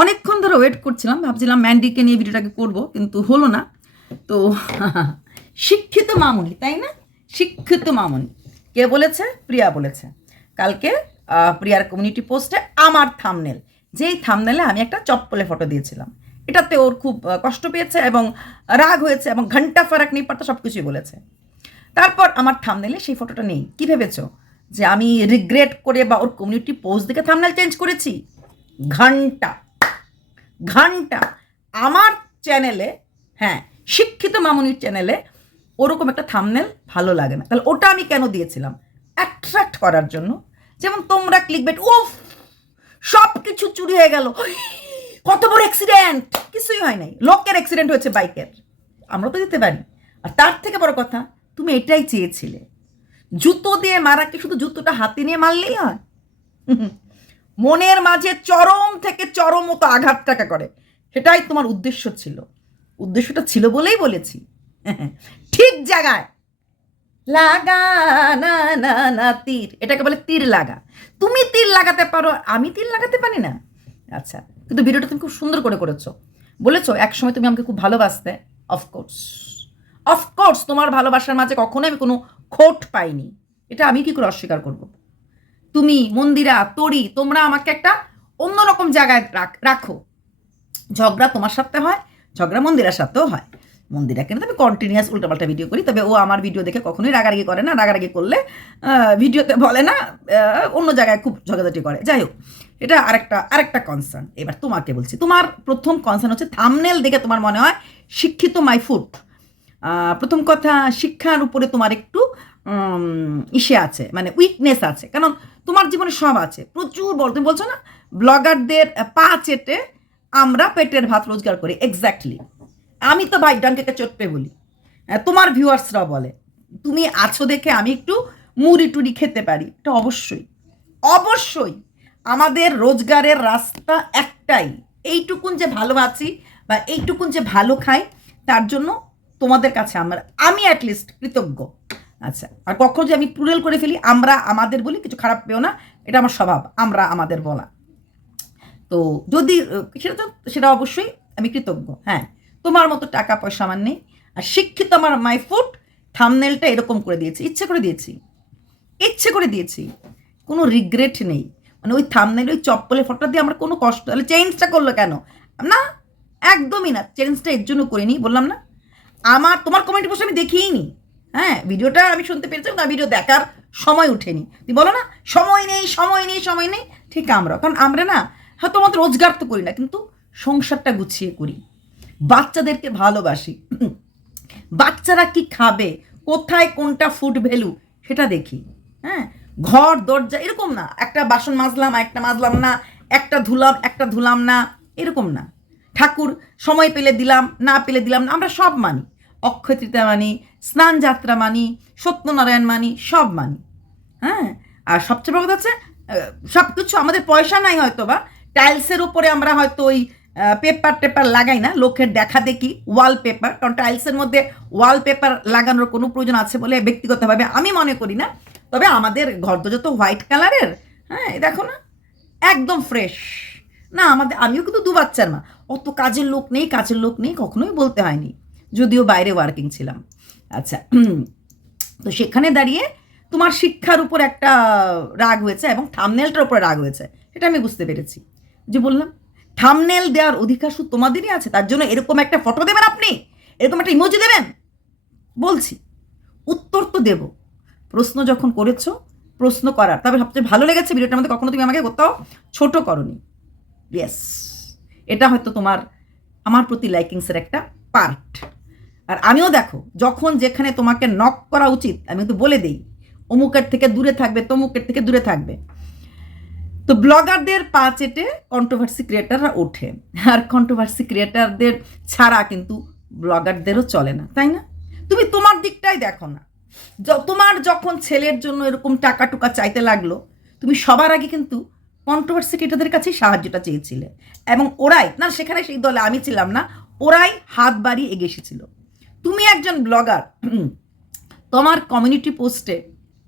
অনেকক্ষণ ধরে ওয়েট করছিলাম, ভাবছিলাম ম্যান্ডিকে নিয়ে ভিডিওটাকে করব, কিন্তু হলো না। তো শিক্ষিত মামুনি, তাই না? শিক্ষিত মামুনি কে বলেছে? প্রিয়া বলেছে। কালকে প্রিয়ার কমিউনিটি পোস্টে আমার থাম্বনেল, যেই থাম্বনেলে আমি একটা চপ্পলে ফটো দিয়েছিলাম, এটাতে ওর খুব কষ্ট পেয়েছে এবং রাগ হয়েছে এবং ঘন্টা ফারাক নেই পারতো সব কিছুই বলেছে। তারপর আমার থাম্বনেলে সেই ফটোটা নেই। কি ভেবেছো যে আমি রিগ্রেট করে বা ওর কমিউনিটি পোস্ট দেখে থাম্বনেল চেঞ্জ করেছি? ঘন্টা ঘন্টা আমার চ্যানেলে, হ্যাঁ, শিক্ষিত মামুনির চ্যানেলে ওরকম একটা থাম্বনেল ভালো লাগে না। তাহলে ওটা আমি কেন দিয়েছিলাম? অ্যাট্রাক্ট করার জন্য। যেমন তোমরা ক্লিকবেট, উফ সব কিছু চুরি হয়ে গেল, কত বড় অ্যাক্সিডেন্ট, কিছুই হয় নাই, লোকের অ্যাক্সিডেন্ট হয়েছে বাইকের, আমরা তো দিতে পারি। আর তার থেকে বড় কথা, তুমি এটাই চেয়েছিলে, জুতো দিয়ে মারা কি শুধু জুতোটা হাতে নিয়ে মারলেই হয়? মনের মাঝে চরম থেকে চরম মতো আঘাত টাকা করে, সেটাই তোমার উদ্দেশ্য ছিল। উদ্দেশ্যটা ছিল বলেই বলেছি। ঠিক জায়গায় লাগা, না না না তীর, এটাকে বলে তীর লাগা। তুমি তীর লাগাতে পারো, আমি তীর লাগাতে পারি না। আচ্ছা, কিন্তু ভিডিওটা তুমি খুব সুন্দর করে করেছো। বলেছো একসময় তুমি আমাকে খুব ভালোবাসতে। অফকোর্স, অফকোর্স তোমার ভালোবাসার মাঝে কখনোই আমি কোনো খোট পাইনি, এটা আমি কি করে অস্বীকার করবো? তুমি, মন্দিরা, তরি, তোমরা আমাকে একটা অন্যরকম জায়গায় রাখো। ঝগড়া তোমার সাথে হয়, ঝগড়া মন্দিরার সাথেও হয়। মন্দিরা কিন্তু আমি কন্টিনিউয়াস উল্টাপাল্টা ভিডিও করি, তবে ও আমার ভিডিও দেখে কখনোই রাগারাগি করে না। রাগারাগি করলে ভিডিওতে বলে না, অন্য জায়গায় খুব ঝগড়াঝাটি করে। যাই হোক, এটা আরেকটা কনসার্ন। এবার তোমাকে বলছি, তোমার প্রথম কনসার্ন হচ্ছে থাম্বনেল দেখে তোমার মনে হয় শিক্ষিত মাই ফুট। প্রথম কথা, শিক্ষার উপরে তোমার একটু ইসে আছে, মানে উইকনেস আছে, কারণ তোমার জীবনে সব আছে প্রচুর। তুমি বলছো না ব্লগারদের পা চেটে আমরা পেটের ভাত রোজগার করি, এক্স্যাক্টলি। আমি তো ভাই ডাঙ্কেকে চটপে বলি, তোমার ভিউয়ার্সরাও বলে তুমি আছো দেখে আমি একটু মুড়ি টুড়ি খেতে পারি। এটা অবশ্যই, অবশ্যই আমাদের রোজগারের রাস্তা একটাই। এইটুকুন যে ভালো আছি বা এইটুকুন যে ভালো খাই, তার জন্য তোমাদের কাছে আমি অ্যাটলিস্ট কৃতজ্ঞ। আচ্ছা, আর কখন যে আমি প্লুরাল করে ফেলি, আমরা আমাদের বলি, কিছু খারাপ পেও না, এটা আমার স্বভাব, আমরা আমাদের বলা। তো যদি সেটা অবশ্যই আমি কৃতজ্ঞ। হ্যাঁ, তোমার মতো টাকা পয়সা আমার নেই, আর শিক্ষিত আমার মাই ফুড থাম্বনেলটা এরকম করে দিয়েছি, ইচ্ছে করে দিয়েছি, ইচ্ছে করে দিয়েছি, কোনো রিগ্রেট নেই। মানে ওই থাম্বনেল, ওই চপ্পলে ফটো দিয়ে আমার কোনো কষ্ট, তাহলে চেঞ্জটা করলো কেন? না, একদমই না, চেঞ্জটা এর জন্য করিনি, বললাম না। তোমার কমেন্ট বসে আমি দেখিই নি। হ্যাঁ, ভিডিওটা আমি শুনতে পেরেছি, না ভিডিও দেখার সময় উঠেনি। তুই বলো না সময় নেই, সময় নেই, সময় নেই, ঠিক কারণ আমরা না হয়তো আমাদের রোজগার তো করি না, কিন্তু সংসারটা গুছিয়ে করি, বাচ্চাদেরকে ভালোবাসি, বাচ্চারা কি খাবে, কোথায় কোনটা ফুড ভ্যালু সেটা দেখি। হ্যাঁ, ঘর দরজা এরকম না, একটা বাসন মাজলাম একটা মাজলাম না, একটা ধুলাম একটা ধুলাম না, এরকম না। ঠাকুর সময় পেলে দিলাম, না পেলে দিলাম না, আমরা সব মানি। অক্ষয় তৃতীয়া মানি, স্নান যাত্রা মানি, সত্যনারায়ণ মানি, সব মানি। হ্যাঁ, আর সবচেয়ে বড় কথা হচ্ছে সব কিছু আমাদের পয়সা নাই হয়তো বা, টাইলসের উপরে আমরা হয়তো ওই পেপার টেপার লাগাই না, লোকের দেখা দেখি ওয়ালপেপার, কারণ টাইলসের মধ্যে ওয়ালপেপার লাগানোর কোনো প্রয়োজন আছে বলে ব্যক্তিগতভাবে আমি মনে করি না। তবে আমাদের ঘর তো যত হোয়াইট কালারের, হ্যাঁ দেখো না, একদম ফ্রেশ। না আমিও কিন্তু 2 বাচ্চার মা, অত কাজের লোক নেই, কাজের লোক নেই কখনোই বলতে হয়নি, যদিও বাইরে ওয়ার্কিং ছিলাম। আচ্ছা, তো সেখানে দাঁড়িয়ে তোমার শিক্ষার উপর একটা রাগ হয়েছে এবং থাম্বনেলটার উপরে রাগ হয়েছে, এটা আমি বুঝতে পেরেছি। যে বললাম থাম্বনেল দেওয়ার অধিকার শুধু তোমাদেরই আছে, তার জন্য এরকম একটা ফটো দেবেন, আপনি এরকম একটা ইমোজি দেবেন? বলছি, উত্তর তো দেব। প্রশ্ন যখন করেছো, প্রশ্ন করার, তবে সবচেয়ে ভালো লেগেছে ভিডিওটার মধ্যে কখনো তুমি আমাকে কোথাও ছোট করনি। ইয়েস, এটা হয়তো তোমার আমার প্রতি লাইকিংসের একটা পার্ট। আর আমিও দেখো, যখন যেখানে তোমাকে নক করা উচিত আমি তো বলে দিই, অমুকের থেকে দূরে থাকবে, তমুকের থেকে দূরে থাকবে। তো ব্লগারদের পা চেটে কন্ট্রোভার্সি ক্রিয়েটাররা ওঠে, আর কন্ট্রোভার্সি ক্রিয়েটারদের ছাড়া কিন্তু ব্লগারদেরও চলে না, তাই না? তুমি তোমার দিকটাই দেখো না। তোমার যখন ছেলের জন্য এরকম টাকা টুকা চাইতে লাগলো, তুমি সবার আগে কিন্তু কন্ট্রোভার্সি ক্রিয়েটারদের কাছেই সাহায্যটা চেয়েছিলে, এবং ওরাই না, সেখানে সেই দলে আমি ছিলাম না, ওরাই হাত বাড়িয়ে এগিয়ে এসেছিল। তুমি একজন ব্লগার, তোমার কমিউনিটি পোস্টে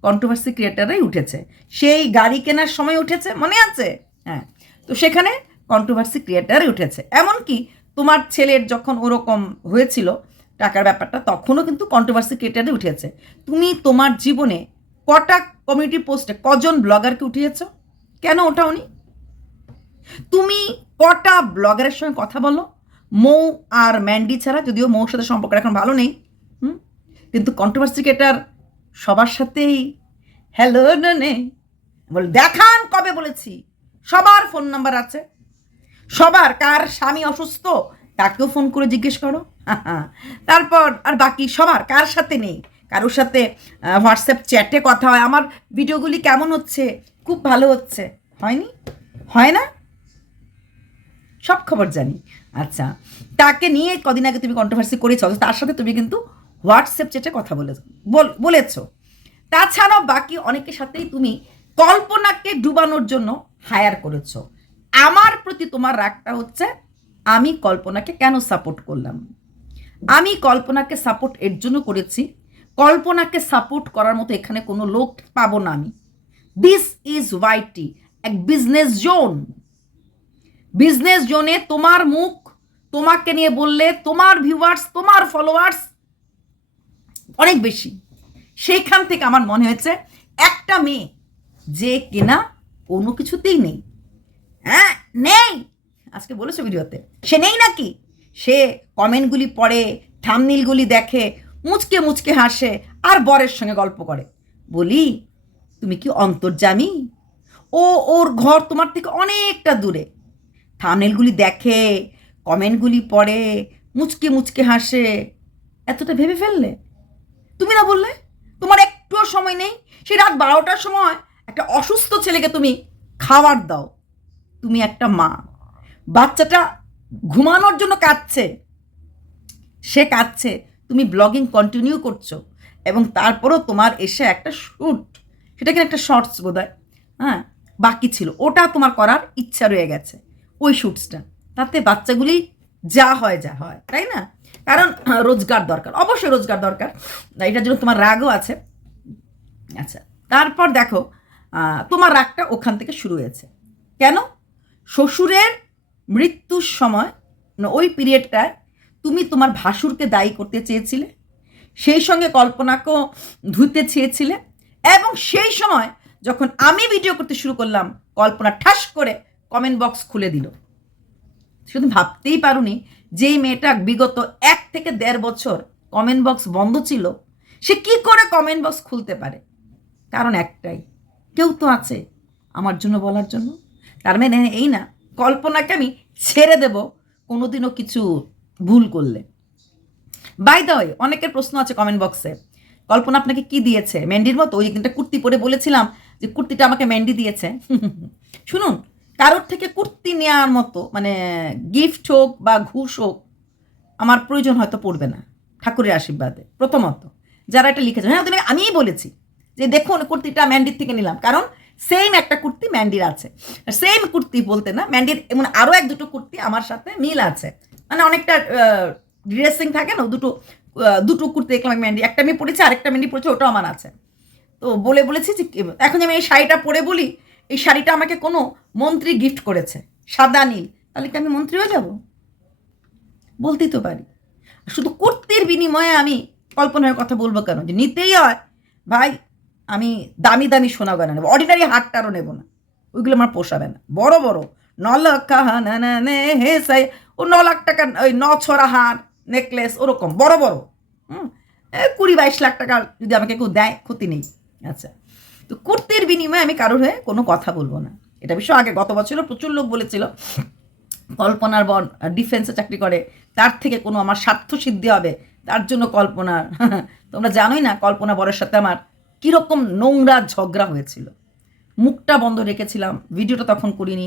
কন্ট্রোভার্সি ক্রিয়েটাররাই উঠেছে, সেই গাড়ি কেনার সময় উঠেছে, মনে আছে? হ্যাঁ, তো সেখানে কন্ট্রোভার্সি ক্রিয়েটারে উঠেছে। এমনকি তোমার ছেলের যখন ওরকম হয়েছিল টাকার ব্যাপারটা, তখনও কিন্তু কন্ট্রোভার্সি ক্রিয়েটারে উঠেছে। তুমি তোমার জীবনে কটা কমিউনিটি পোস্টে কজন ব্লগারকে উঠিয়েছ? কেন ওঠাওনি? তুমি কটা ব্লগারের সঙ্গে কথা বলো? মৌ আর ম্যান্ডি ছাড়া, যদিও মৌর সাথে সম্পর্ক এখন ভালো নেই, কিন্তু কন্ট্রোভার্সি ক্রিয়েটার সবার সাথেই হ্যালো নে বল। দেখান কবে বলেছি? সবার ফোন নাম্বার আছে, সবার। কার স্বামী অসুস্থ তাকেও ফোন করে জিজ্ঞেস করো। তারপর আর বাকি সবার কার সাথে নেই, কারোর সাথে হোয়াটসঅ্যাপ চ্যাটে কথা হয়, আমার ভিডিওগুলি কেমন হচ্ছে, খুব ভালো হচ্ছে, হয়নি? হয় না? সব খবর জানি। আচ্ছা, তাকে নিয়ে কদিন আগে তুমি কন্ট্রোভার্সি করেছ, তার সাথে তুমি কিন্তু হোয়াটসঅ্যাপ চ্যাটে কথা বলেছ। তাছাড়াও বাকি অনেকের সাথেই তুমি কল্পনাকে ডুবানোর জন্য হায়ার করেছ। আমার প্রতি তোমার রাগটা হচ্ছে, আমি কল্পনাকে কেন সাপোর্ট করলাম? আমি কল্পনাকে সাপোর্ট এর জন্য করেছি, কল্পনাকে সাপোর্ট করার মতো এখানে কোনো লোক পাবো না আমি। দিস ইজ ওয়াইটি, এক বিজনেস জোন। বিজনেস জোনে তোমার মুখ তোমাকে নিয়ে বললে তোমার ভিউয়ার্স, তোমার ফলোয়ার্স অনেক বেশি। সেইখান থেকে আমার মনে হয়েছে একটা মেয়ে যে কিনা কোনো কিছুতেই নেই, হ্যাঁ নেই, আজকে বলেছো ভিডিওতে সে নেই নাকি, সে কমেন্টগুলি পড়ে, থাম্বনেইলগুলি দেখে, মুচকে মুচকে হাসে আর বরের সঙ্গে গল্প করে। বলি তুমি কি অন্তর্যামী? ওর ঘর তোমার থেকে অনেকটা দূরে, থাম্বনেইলগুলি দেখে, কমেন্টগুলি পড়ে, মুচকে মুচকে হাসে, এতটা ভেবে ফেললে? তুমি না বললে তোমার একটুও সময় নেই? সেই রাত 12টার সময় একটা অসুস্থ ছেলেকে তুমি খাবার দাও। তুমি একটা মা, বাচ্চাটা ঘুমানোর জন্য কাঁদছে, সে কাঁদছে, তুমি ব্লগিং কন্টিনিউ করছো, এবং তারপরও তোমার এসে একটা শ্যুট, সেটা কিনা একটা শর্টস বোধ হয়, হ্যাঁ বাকি ছিল, ওটা তোমার করার ইচ্ছা রয়ে গেছে, ওই শ্যুটসটা। তাতে বাচ্চাগুলি যা হয়, তাই না? কারণ রোজগার দরকার, অবশ্যই রোজগার দরকার, এটার জন্য তোমার রাগও আছে। আচ্ছা, তারপর দেখো তোমার রাগটা ওখান থেকে শুরু হয়েছে কেন? শ্বশুরের মৃত্যুর সময়, ওই পিরিয়ডটায় তুমি তোমার ভাসুরকে দায়ী করতে চেয়েছিলে, সেই সঙ্গে কল্পনাকেও ধুতে চেয়েছিলে, এবং সেই সময় যখন আমি ভিডিও করতে শুরু করলাম, কল্পনা ঠাস করে কমেন্ট বক্স খুলে দিল। শুধু ভাবতেই পারোনি যেই মেয়েটা বিগত 1 থেকে 1.5 বছর কমেন্ট বক্স বন্ধ ছিল, সে কি করে কমেন্ট বক্স খুলতে পারে? কারণ একটাই, কেউ তো আছে আমার জন্য বলার জন্য। তার মানে এই না কল্পনাকে আমি ছেড়ে দেব কোনোদিনও কিছু ভুল করলে। বাই দ্য ওয়ে, অনেকের প্রশ্ন আছে কমেন্ট বক্সে, কল্পনা আপনাকে কি দিয়েছে? ম্যান্ডির মতো? ওই দিনটা কুর্তি পরে বলেছিলাম যে কুর্তিটা আমাকে ম্যান্ডি দিয়েছে। শুনুন, কারোর থেকে কুর্তি নেওয়ার মতো মানে গিফট হোক বা ঘুষ হোক আমার প্রয়োজন হয়তো পড়বে না, ঠাকুরের আশীর্বাদে। প্রথমত যারা এটা লিখেছে, হ্যাঁ ওদিন আমিই বলেছি যে দেখুন কুর্তিটা ম্যান্ডির থেকে নিলাম, কারণ সেম একটা কুর্তি ম্যান্ডির আছে, সেম কুর্তি বলতে না, ম্যান্ডির এমন আরও 1-2টো কুর্তি আমার সাথে মিল আছে, মানে অনেকটা ড্রেসিং থাকে না, দুটো কুর্তি দেখলাম ম্যান্ডি, একটা আমি পরেছি, আরেকটা ম্যান্ডি পরেছে, ওটাও আমার আছে। তো বলেছি যে এখন যে আমি এই শাড়িটা পরে বলি, এই শাড়িটা আমাকে কোনো মন্ত্রী গিফট করেছে, সাদা নীল, তাহলে কি আমি মন্ত্রী হয়ে যাব? বলতেই তো পারি। শুধু কুর্তির বিনিময়ে আমি কল্পনার কথা বলবো কেন? যে নিতেই হয় ভাই, আমি দামি দামি সোনা গয়না নেবো, অর্ডিনারি হারটারও নেবো না, ওইগুলো আমার পোষাবে না। বড় বড় 9 লাখ হে সাই, ও 9 লাখ টাকা ওই 9 ছড়া হার নেকলেস, ওরকম বড় বড় 20-22 লাখ টাকা যদি আমাকে কেউ দেয়, ক্ষতি নেই। আচ্ছা, তো কুর্তির বিনিময়ে আমি কারোর হয়ে কোনো কথা বলবো না, এটা বিষয় আগে গত বছরও প্রচুর লোক বলেছিল কল্পনার বোন ডিফেন্সে চাকরি করে, তার থেকে কোনো আমার স্বার্থ সিদ্ধি হবে, তার জন্য কল্পনার তোমরা জানোই না কল্পনা বরের সাথে আমার কীরকম নোংরা ঝগড়া হয়েছিল। মুখটা বন্ধ রেখেছিলাম, ভিডিওটা তখন করিনি,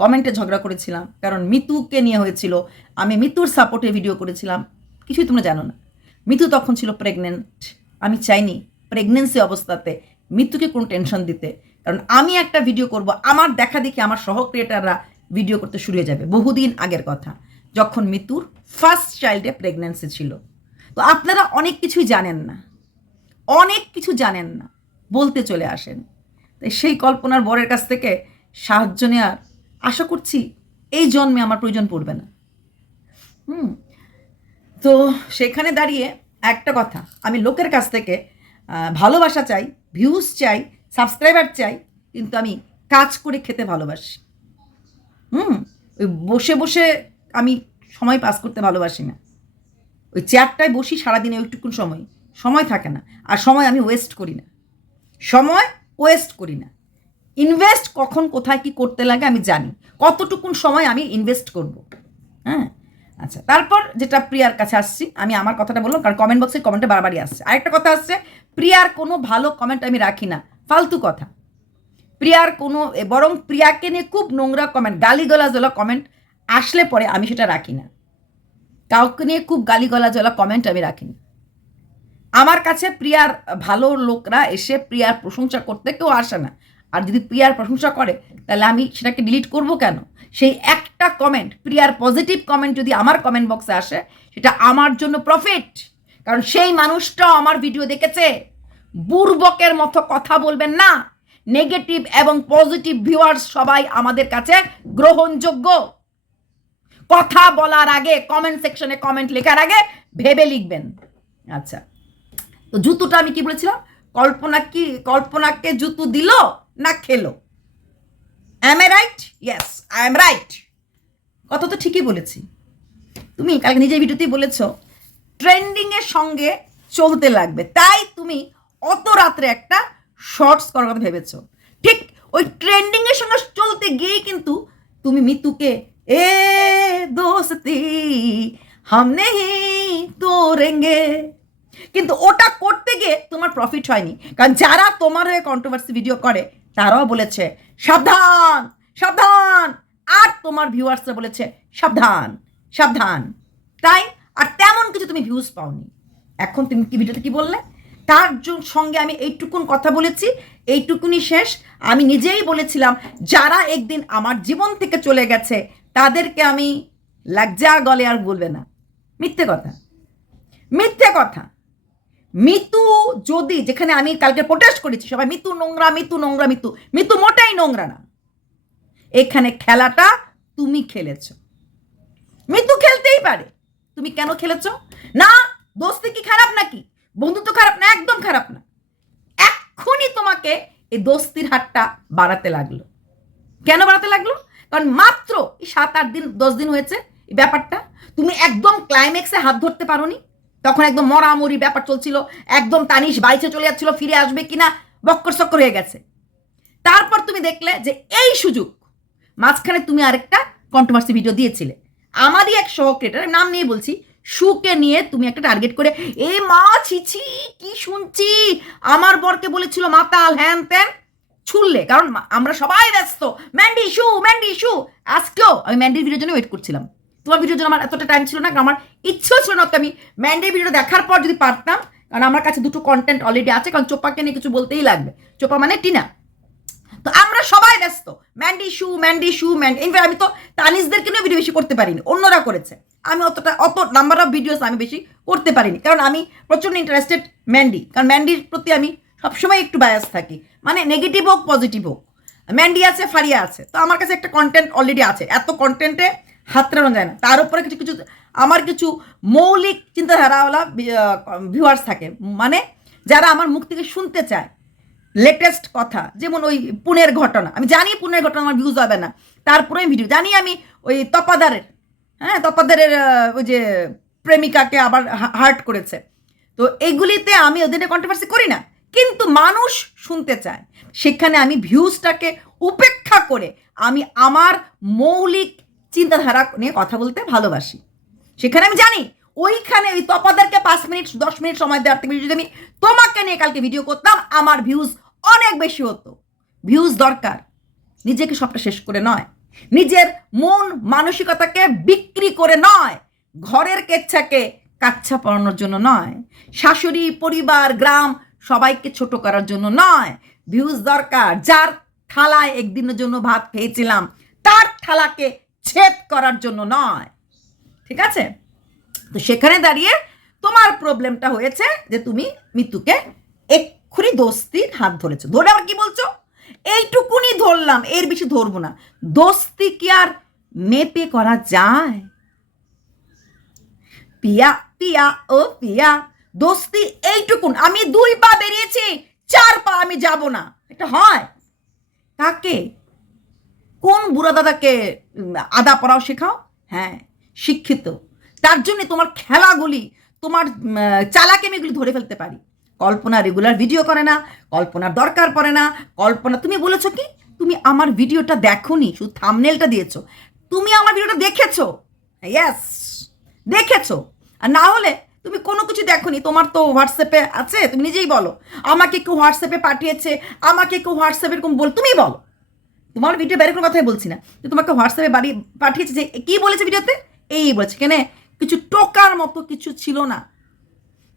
কমেন্টে ঝগড়া করেছিলাম, কারণ মিতুকে নিয়ে হয়েছিল, আমি মিতুর সাপোর্টে ভিডিও করেছিলাম। কিছুই তোমরা জানো না, মিতু তখন ছিল প্রেগনেন্ট, আমি চাইনি প্রেগনেন্সি অবস্থাতে মিতুকে কোনো টেনশন দিতে, কারণ আমি একটা ভিডিও করব, আমার দেখা দেখি আমার সহ ক্রিয়েটাররা ভিডিও করতে শুরু হয়ে যাবে। বহুদিন আগের কথা, যখন মিতুর ফার্স্ট চাইল্ডে প্রেগনেন্সি ছিল। তো আপনারা অনেক কিছুই জানেন না, অনেক কিছু জানেন না, বলতে চলে আসেন। তাই সেই কল্পনার বরের কাছ থেকে সাহায্য নেওয়ার আশা করছি এই জন্মে আমার প্রয়োজন পড়বে না। তো সেখানে দাঁড়িয়ে একটা কথা, আমি লোকের কাছ থেকে ভালোবাসা চাই, ভিউজ চাই, সাবস্ক্রাইবার চাই, কিন্তু আমি কাজ করে খেতে ভালোবাসি। ওই বসে বসে আমি সময় পাস করতে ভালোবাসি না। ওই চেয়ারটায় বসি সারাদিনে ওইটুকুন সময় থাকে না। আর সময় আমি ওয়েস্ট করি না, ইনভেস্ট কখন কোথায় কি করতে লাগে আমি জানি, কতটুকুন সময় আমি ইনভেস্ট করব। হ্যাঁ, আচ্ছা, তারপর যেটা প্রিয়ার কাছে আসছি, আমি আমার কথাটা বললাম কারণ কমেন্ট বক্সে কমেন্টে বারবারই আসছে। আরেকটা কথা আসছে, প্রিয়ার কোনো ভালো কমেন্ট আমি রাখি না, ফালতু কথা। প্রিয়ার কোনো, বরং প্রিয়াকে নিয়ে খুব নোংরা কমেন্ট, গালিগালাজলা কমেন্ট আসলে পরে আমি সেটা রাখি না। কাউকে নিয়ে খুব গালিগালাজলা কমেন্ট আমি রাখি না। আমার কাছে প্রিয়ার ভালো লোকরা এসে প্রিয়ার প্রশংসা করতে কেউ আসে না। আর যদি প্রিয়ার প্রশংসা করে তাহলে আমি সেটাকে ডিলিট করব কেন? সেই একটা কমেন্ট, প্রিয়ার পজিটিভ কমেন্ট যদি আমার কমেন্ট বক্সে আসে, সেটা আমার জন্য প্রফিট। কারণ সেই মানুষটাও আমার ভিডিও দেখেছে। বুর্বকের মতো কথা বলবেন না। নেগেটিভ এবং পজিটিভ ভিউয়ার্স সবাই আমাদের কাছে গ্রহণযোগ্য। কথা বলার আগে, কমেন্ট সেকশনে কমেন্ট লেখার আগে ভেবে লিখবেন। আচ্ছা, তো জুতোটা আমি কি বলেছিলাম? কল্পনাকে জুতো দিল না খেলো? Am I right? Yes, I am right. কথা তো ঠিকই বলেছি। তুমি কালকে নিজের ভিডিওতেই বলেছো ট্রেন্ডিংয়ের সঙ্গে চলতে লাগবে, তাই তুমি অত রাত্রে একটা শর্টস করার কথা ভেবেছো। ঠিক ওই ট্রেন্ডিংয়ের সঙ্গে চলতে গিয়েই কিন্তু তুমি মিতুকে এ দোস্তি হাম নেহি তোড়েঙ্গে, কিন্তু ওটা করতে গিয়ে তোমার প্রফিট হয়নি। কারণ যারা তোমার হয়ে কন্ট্রোভার্সি ভিডিও করে তারাও বলেছে সাবধান সাবধান, আর তোমার ভিউয়ার্সরা বলেছে সাবধান সাবধান, তাই আর তেমন কিছু তুমি ভিউজ পাওনি। এখন তুমি কি ভিডিওতে কি বললে? তার সঙ্গে আমি এইটুকুন কথা বলেছি, এইটুকুনই শেষ। আমি নিজেই বলেছিলাম যারা একদিন আমার জীবন থেকে চলে গেছে তাদেরকে আমি লজ্জা গলে আর বলবে না। মিথ্যে কথা, মিথ্যে কথা। মিতু যদি, যেখানে আমি কালকে প্রোটেস্ট করেছি সবাই মিতু নোংরা, মিতু নোংরা, মিতু মোটাই নোংরা না। এখানে খেলাটা তুমি খেলেছ। মিতু খেলতেই পারে, তুমি কেন খেলেছ? না দোস্তি কি খারাপ নাকি? বন্ধুত্ব খারাপ না? একদম খারাপ না। এক্ষুনি তোমাকে এই দোস্তির হাতটা বাড়াতে লাগলো। কেন বাড়াতে লাগলো? কারণ মাত্র 7-8 দিন 10 দিন হয়েছে এই ব্যাপারটা, তুমি একদম ক্লাইম্যাক্সে হাত ধরতে পারোনি। তখন একদম মরামরি ব্যাপার চলছিল, একদম তানিশ বাইচে চলে যাচ্ছিল, ফিরে আসবে কিনা বক্কর চক্কর হয়ে গেছে। তারপর তুমি দেখলে যে এই সুযোগ, মাঝখানে তুমি আরেকটা কন্ট্রোভার্সি ভিডিও দিয়েছিলে। আমারই এক সহক্রিয়েটার, নাম নিয়ে বলছি, সুকে নিয়ে তুমি একটা টার্গেট করে এ মা ছিছি কি শুনছি, আমার বরকে বলেছিল মাতাল হ্যান ত্যান, ছুললে। কারণ আমরা সবাই ব্যস্ত, ম্যান্ডি শু। আজকেও আমি ম্যান্ডির ভিডিওর জন্য ওয়েট করছিলাম। তোমার ভিডিওর জন্য আমার এতটা টাইম ছিল না, আমার ইচ্ছেও ছিল না আমি ম্যান্ডির ভিডিও দেখার পর যদি পারতাম, কারণ আমার কাছে দুটো কন্টেন্ট অলরেডি আছে, কারণ চোপাকে নিয়ে কিছু বলতেই লাগবে। চোপা মানে টিনা। তো আমরা সবাই ব্যস্ত, ম্যান্ডি শু। ইনফ্যাক্ট আমি তো তানিশদেরকে নিয়ে ভিডিও বেশি করতে পারিনি, অন্যরা করেছে। আমি অত নাম্বার অফ ভিডিওস আমি বেশি করতে পারিনি, কারণ আমি প্রচণ্ড ইন্টারেস্টেড ম্যান্ডি। কারণ ম্যান্ডির প্রতি আমি সবসময় একটু বায়াস থাকি, মানে নেগেটিভ হোক পজিটিভ হোক। ম্যান্ডি আছে, ফারিয়া আছে, তো আমার কাছে একটা কন্টেন্ট অলরেডি আছে। এত কন্টেন্টে হাত রানো যায় না। তার উপরে কিছু আমার কিছু মৌলিক চিন্তাধারাওয়ালা ভিউয়ার্স থাকে, মানে যারা আমার মুখ থেকে শুনতে চায় লেটেস্ট কথা। যেমন ওই পুনের ঘটনা, আমি জানি পুনের ঘটনা আমার ভিউজ হবে না, তারপরে আমি ভিডিও জানি আমি ওই তপাদারের ওই যে প্রেমিকাকে আবার হার্ট করেছে, তো এইগুলিতে আমি ওদের কন্ট্রোভার্সি করি না, কিন্তু মানুষ শুনতে চায়। সেখানে আমি ভিউজটাকে উপেক্ষা করে আমি আমার মৌলিক চিন্তাধারা নিয়ে কথা বলতে ভালোবাসি। সেখানে আমি জানি ওইখানে ওই তপাদারকে 5 মিনিট 10 মিনিট সময় দেওয়ার থেকে যদি আমি তোমাকে নিয়ে কালকে ভিডিও করতাম, আমার ভিউজ অনেক বেশি হতো। ভিউজ দরকার, নিজেকে সবটা শেষ করে নয়, নিজের মন মানসিকতাকে বিক্রি করে নয়, ঘরের কেচ্ছাকে কাচ্ছা পড়ানোর জন্য নয়, শাশুড়ি পরিবার গ্রাম সবাইকে ছোট করার জন্য নয়। ভিউজ দরকার, যার থালায় একদিনের জন্য ভাত খেয়েছিলাম তার থালাকে ছেদ করার জন্য নয়। ঠিক আছে? তো সেখানে দাঁড়িয়ে তোমার প্রবলেমটা হয়েছে যে তুমি মিতুকে এক্ষুনি দোস্তির হাত ধরেছো। ধরে আবার কি বলছো? এইটুকুনি ধরলাম, এর বেশি ধরবো না। দোস্তি কি আর মেপে করা যায়? পিয়া পিয়া ও পিয়া, দোস্তি এইটুকুন, আমি 2 পা বেরিয়েছি, 4 পা আমি যাব না, এটা হয়? কাকে, কোন বুড়া দাদাকে আদা পড়াও শেখাও? হ্যাঁ, শিক্ষিত। তার জন্য তোমার খেলাগুলি, তোমার চালাকেমিগুলি ধরে ফেলতে পারি। কল্পনা রেগুলার ভিডিও করে না, কল্পনার দরকার পড়ে না। কল্পনা, তুমি বলেছো কি তুমি আমার ভিডিওটা দেখোনি, শুধু থাম্বনেলটা দিয়েছো। তুমি আমার ভিডিওটা দেখেছো, ইয়েস দেখেছো। আর না হলে তুমি কোনো কিছু দেখোনি, তোমার তো হোয়াটসঅ্যাপে আছে, তুমি নিজেই বলো আমাকে কেউ হোয়াটসঅ্যাপে পাঠিয়েছে, আমাকে কেউ হোয়াটসঅ্যাপে এরকম তুমি বলো। তোমার ভিডিও বাইরে কোনো কথাই বলছি না, যে তোমাকে হোয়াটসঅ্যাপে বাড়ি পাঠিয়েছে, যে কী বলেছে ভিডিওতে, এই বলেছে কেন, কিছু টোকার মতো কিছু ছিল না।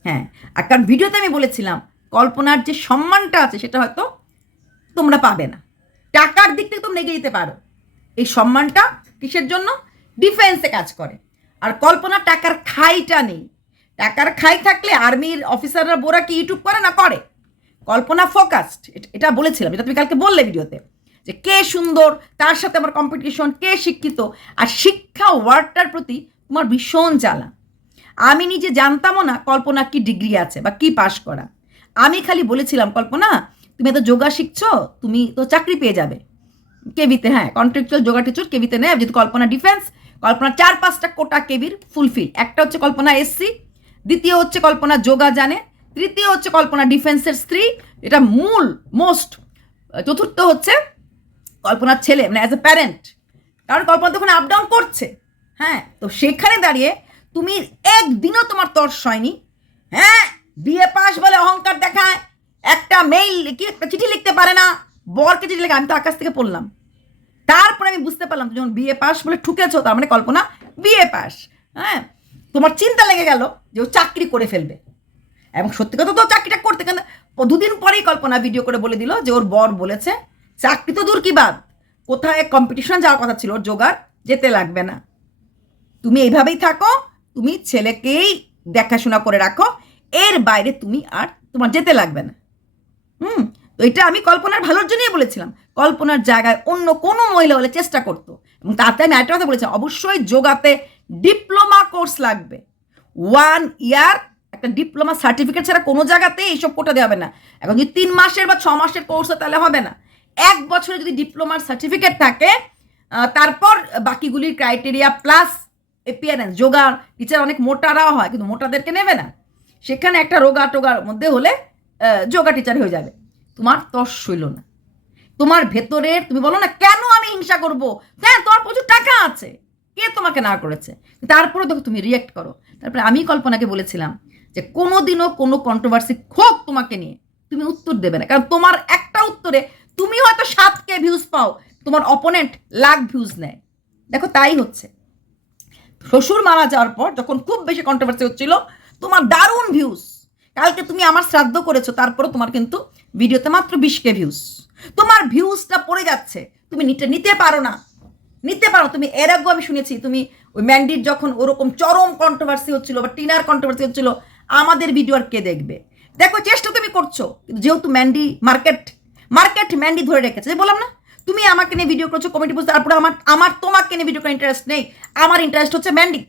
হ্যাঁ, আর কারণ ভিডিওতে আমি বলেছিলাম কল্পনার যে সম্মানটা আছে সেটা হয়তো তোমরা পাবে না, টাকার দিক থেকে তোমরা এগিয়ে দিতে পারো। এই সম্মানটা কিসের জন্য? ডিফেন্সে কাজ করে। আর কল্পনা টাকার খাইটা নেই। টাকার খাই থাকলে আর্মির অফিসাররা বোরা কি ইউটিউব করে না? করে। কল্পনা ফোকাসড, এটা বলেছিলাম, এটা তুমি কালকে বললে ভিডিওতে, যে কে সুন্দর, তার সাথে আমার কম্পিটিশন, কে শিক্ষিত। আর শিক্ষা ওয়ার্ডটার প্রতি তোমার ভীষণ জ্বালা। আমি নিজে জানতামও না কল্পনা কি ডিগ্রি আছে বা কি পাশ করা। আমি খালি বলেছিলাম কল্পনা তুমি তো যোগা শিখছো, তুমি তো চাকরি পেয়ে যাবে কেবিতে। হ্যাঁ, কন্ট্রাকচুয়াল যোগা টিচার কেবিতে নেয়, যেহেতু কল্পনা ডিফেন্স। কল্পনা 4-5টা কোটা কেবির ফুলফিল। একটা হচ্ছে কল্পনা এসসি, দ্বিতীয় হচ্ছে কল্পনা যোগা জানে, তৃতীয় হচ্ছে কল্পনা ডিফেন্সের স্ত্রী, এটা মূল মোস্ট। চতুর্থ হচ্ছে কল্পনার ছেলে, মানে অ্যাজ এ প্যারেন্ট, কারণ কল্পনা তখন আপ ডাউন করছে। হ্যাঁ, তো সেখানে দাঁড়িয়ে তুমি একদিনও তোমার তর্স হয়নি। হ্যাঁ, বিএ পাস বলে অহংকার দেখায়, একটা মেইল কি একটা চিঠি লিখতে পারে না, বরকে চিঠি লেখা, আমি তো আকাশ থেকে পড়লাম। তারপরে আমি বুঝতে পারলাম যখন বিএ পাস বলে ঠুকেছো, তার মানে কল্পনা বিএ পাস। হ্যাঁ, তোমার চিন্তা লেগে গেল যে ও চাকরি করে ফেলবে, এবং সত্যি কথা তো চাকরিটা করতে, কেন 2 দিন পরেই কল্পনা ভিডিও করে বলে দিল যে ওর বর বলেছে চাকরি তো দূর কি বাদ, কোথায় কম্পিটিশন যাওয়ার কথা ছিল ওর জোগাড়, যেতে লাগবে না, তুমি এইভাবেই থাকো, তুমি ছেলেকেই দেখাশোনা করে রাখো, এর বাইরে তুমি আর তোমার যেতে লাগবে না। তো এটা আমি কল্পনার ভালোর জন্যই বলেছিলাম। কল্পনার জায়গায় অন্য কোনো মহিলা হলে চেষ্টা করতো। এবং তাতে আমি একটা কথা বলেছিলাম, অবশ্যই যোগাতে ডিপ্লোমা কোর্স লাগবে, 1 ইয়ার একটা ডিপ্লোমা সার্টিফিকেট ছাড়া কোনো জায়গাতেই এইসব কোটা দেওয়া হবে না। এখন যদি 3 মাসের বা 6 মাসের কোর্স হয় তাহলে হবে না। 1 বছরে যদি ডিপ্লোমার সার্টিফিকেট থাকে, তারপর বাকিগুলির criteria plus appearance. Yoga teacher অনেক মোটারাও হয়, কিন্তু মোটাদেরকে নেবে না, সেখানে একটা রোগা টোগার মধ্যে হলে যোগা টিচার হয়ে যাবে। তোমার তর্স হইল না, তোমার ভেতরের, তুমি বলো না কেন আমি হিংসা করবো, হ্যাঁ তোমার প্রচুর টাকা আছে, কে তোমাকে না করেছে, তারপরে দেখো তুমি রিয়েক্ট করো। তারপরে আমি কল্পনাকে বলেছিলাম যে কোনোদিনও কোনো কন্ট্রোভার্সি হোক তোমাকে নিয়ে তুমি উত্তর দেবে না, কারণ তোমার একটা উত্তরে তুমি হয়তো 7K ভিউজ পাও, তোমার অপোনেন্ট লাখ ভিউজ নেয়। দেখো তাই হচ্ছে। শ্বশুর মারা যাওয়ার পর যখন খুব বেশি কন্ট্রোভার্সি হচ্ছিল, তোমার দারুণ ভিউজ। কালকে তুমি আমার শ্রাদ্ধ করেছো, তারপরে তোমার কিন্তু ভিডিওতে মাত্র 20K ভিউজ। তোমার ভিউজটা পড়ে যাচ্ছে, তুমি নিতে পারো না, নিতে পারো। তুমি এর আগেও আমি শুনেছি তুমি ওই ম্যান্ডির যখন ওরকম চরম কন্ট্রোভার্সি হচ্ছিল বা টিনার কন্ট্রোভার্সি হচ্ছিল, আমাদের ভিডিও আর কে দেখবে। দেখো চেষ্টা তুমি করছো, কিন্তু যেহেতু ম্যান্ডি মার্কেট ম্যান্ডি ধরে রেখেছে, যে বললাম না তুমি আমাকে নিয়ে ভিডিও করছো, কমেন্ট বলছো, তারপরে আমার তোমাকে নিয়ে ভিডিও করার ইন্টারেস্ট নেই, আমার ইন্টারেস্ট হচ্ছে ম্যান্ডি।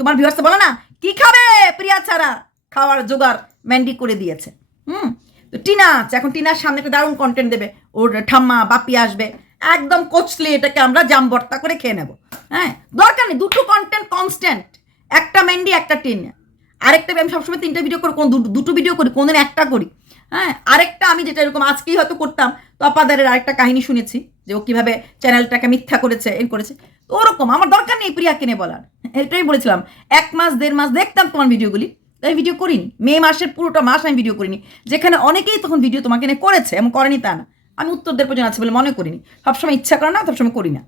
তোমার ভিউয়ার্স বলো না কি খাবে প্রিয়া ছাড়া, খাওয়ার জোগাড় ম্যান্ডি করে দিয়েছে। তো টিনা আছে, এখন টিনার সামনে একটা দারুণ কন্টেন্ট দেবে, ওর ঠাম্মা বাপি আসবে, একদম কোচলি এটাকে আমরা জামবর্তা করে খেয়ে নেব। হ্যাঁ, দরকার নেই, 2টো কন্টেন্ট কনস্ট্যান্ট, একটা ম্যান্ডি একটা টিনা। আরেকটা আমি সবসময় 3টে ভিডিও করি, কোন 2টো ভিডিও করি, কোনদিন একটা করি। হ্যাঁ, আরেকটা আমি যেটা এরকম আজকেই হয়তো করতাম, তপাদারের আরেকটা কাহিনী শুনেছি যে ও কীভাবে চ্যানেলটাকে মিথ্যা করেছে, করেছে। তো ওরকম আমার দরকার নেই প্রিয়াকে নিয়ে বলার, এটাই বলেছিলাম। 1 মাস 1.5 মাস দেখতাম তোমার ভিডিওগুলি, তাই ভিডিও করিনি। মে মাসের পুরোটা মাস আমি ভিডিও করিনি, যেখানে অনেকেই তখন ভিডিও তোমাকে নিয়ে করেছে, এমন করেনি তা না, আমি উত্তরদের প্রয়োজন আছে বলে মনে করিনি, সবসময় ইচ্ছা করে না, সবসময় করি না।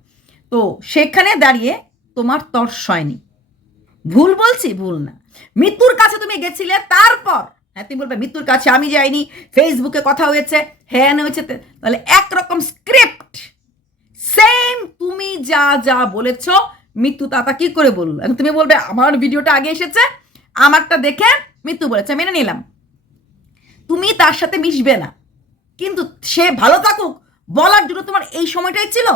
তো সেখানে দাঁড়িয়ে তোমার তর্স হয়নি। ভুল বলছি, ভুল না। মৃত্যুর কাছে তুমি গেছিলে, তারপর হ্যাঁ তুমি বলবে মৃত্যুর কাছে আমি যাইনি, ফেসবুকে কথা হয়েছে, হ্যাঁ হয়েছে, তাহলে একরকম স্ক্রিপ্ট সেম, তুমি যা যা বলেছ মৃত্যু তা কি করে বললো। এখন তুমি বলবে আমার ভিডিওটা আগে এসেছে, আমারটা দেখে মৃত্যু বলেছে, মেনে নিলাম, তুমি তার সাথে মিশবে না, কিন্তু সে ভালো থাকুক বলার জন্য তোমার এই সময়টাই ছিল,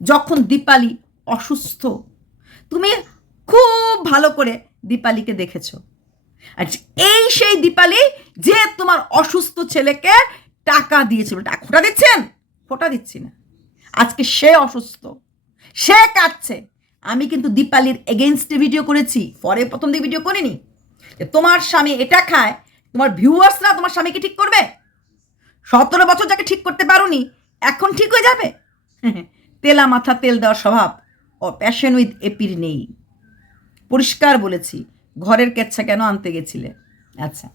যখন দীপালি অসুস্থ। তুমি খুব ভালো করে দীপালিকে দেখেছো। আচ্ছা, এই সেই দীপালি যে তোমার অসুস্থ ছেলেকে টাকা দিয়েছিল। ফোঁটা দিচ্ছেন? ফোঁটা দিচ্ছি না। আজকে সে অসুস্থ, সে কাটছে। আমি কিন্তু দীপালির এগেনস্টে ভিডিও করেছি, পরে প্রথম দিকে ভিডিও করিনি। তোমার স্বামী এটা খায়, তোমার ভিউয়ার্সরা তোমার স্বামীকে ঠিক করবে? 17 বছর যাকে ঠিক করতে পারোনি, এখন ঠিক হয়ে যাবে? তেলা মাথা তেল দেওয়ার স্বভাব ও প্যাশন উইথ এপির নেই। পরিষ্কার বলেছি, ঘরের কেচ্ছা কেন আনতে গেছিলে? আচ্ছা,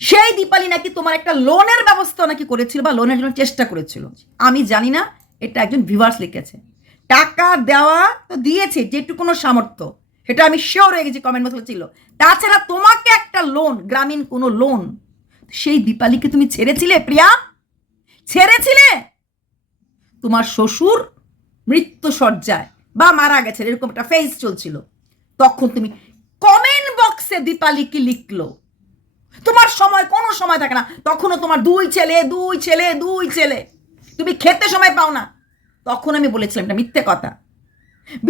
সেই দীপালি নাকি তোমার একটা লোনের ব্যবস্থা নাকি করেছিল বা লোনের জন্য চেষ্টা করেছিল। আমি জানি না, এটা একজন ভিউয়ার্স লিখেছে। টাকা দেওয়া তো দিয়েছে যেটুকুনো সামর্থ্য, সেটা আমি শিওর হয়ে গেছি, কমেন্ট বক্সে ছিল। তাছাড়া তোমাকে একটা লোন, গ্রামীণ কোনো লোন, সেই দীপালিকে তুমি ছেড়েছিলে প্রিয়া? ছেড়েছিলে? তোমার শ্বশুর মৃত্যুসজ্জায় বা মারা গেছে এরকম একটা ফেস চলছিল, তখন তুমি কমেন্ট বক্সে দীপালি কি লিখলো? তোমার সময় কোনো সময় থাকে না, তখনও তোমার দুই ছেলে, তুমি খেতে সময় পাও না। তখন আমি বলেছিলাম এটা মিথ্যে কথা,